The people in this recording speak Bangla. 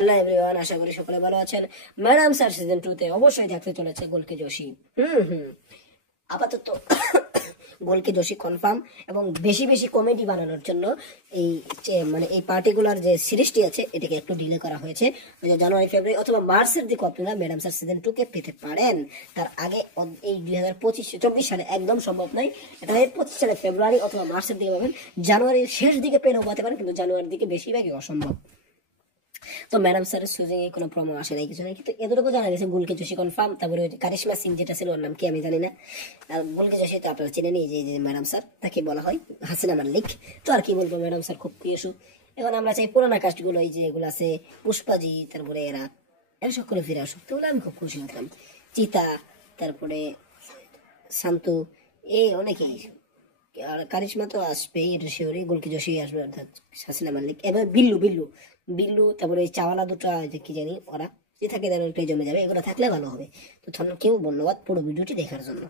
হ্যালো এভরিওয়ান, আশা করি সকলে ভালো আছেন। ম্যাডাম স্যার সিজন 2 তে অবশ্যই থাকতে চলেছে গোলকি যোশী। হুম আপাতত গোলকি যোশী কনফার্ম, এবং বেশি বেশি কমেডি বানানোর জন্য এই মানে এই পার্টিকুলার যে সিরিজটি আছে এটাকে একটু ডিলে করা হয়েছে। ওই যে জানুয়ারি ফেব্রুয়ারি অথবা মার্চের দিকে আপনারা ম্যাডাম স্যার সিজন 2 কে পেতে পারেন। তার আগে এই 2024 সালে একদম সম্ভব নয়। এটা 25 সালে ফেব্রুয়ারি অথবা মার্চের দিকে পাবেন। জানুয়ারির শেষ দিকে পেলেও পাতে পারেন, কিন্তু জানুয়ারির দিকে বেশিরভাগই অসম্ভব। তো ম্যাডাম স্যারের সুযোগে কোনো প্রমো আসে নাই, কিছু নাই, কিন্তু এতটুকু জানা গেছে গোলকি যোশী কনফার্ম। তারপরে ওই কারিশমা সিং যেটা ছিল, ওর নাম কি আমি জানি না। আর গোলকি যোশী তো আপনারা চিনেন, এই যে ম্যাডাম স্যার, তাকে বলা হয় হাসিনা মাল্লিক। তো আর কি বলবো, ম্যাডাম স্যার খুব প্রিয়সু। এখন আমরা চাই পুরানা কাস্টগুলো, এই যে এগুলো আছে পুষ্পাজি, তারপরে এরা এরা সকলে ফিরে আসুক, তো আমি খুব খুশি হতাম। চিতা, তারপরে শান্তু, এই অনেকেই। আর কারিশমা তো আসবেই, এটা শিওরই। গোলকি যোশী আসবে, অর্থাৎ হাসিনা মালিক। এবার বিল্লু বিল্লু বিল্লু তারপরে এই চাওয়ালা দুটা যে কি জানি ওরা যে থাকে, তারা জমে যাবে। এগুলো থাকলে ভালো হবে। তো কেউ ধন্যবাদ পুরো ভিডিওটি দেখার জন্য।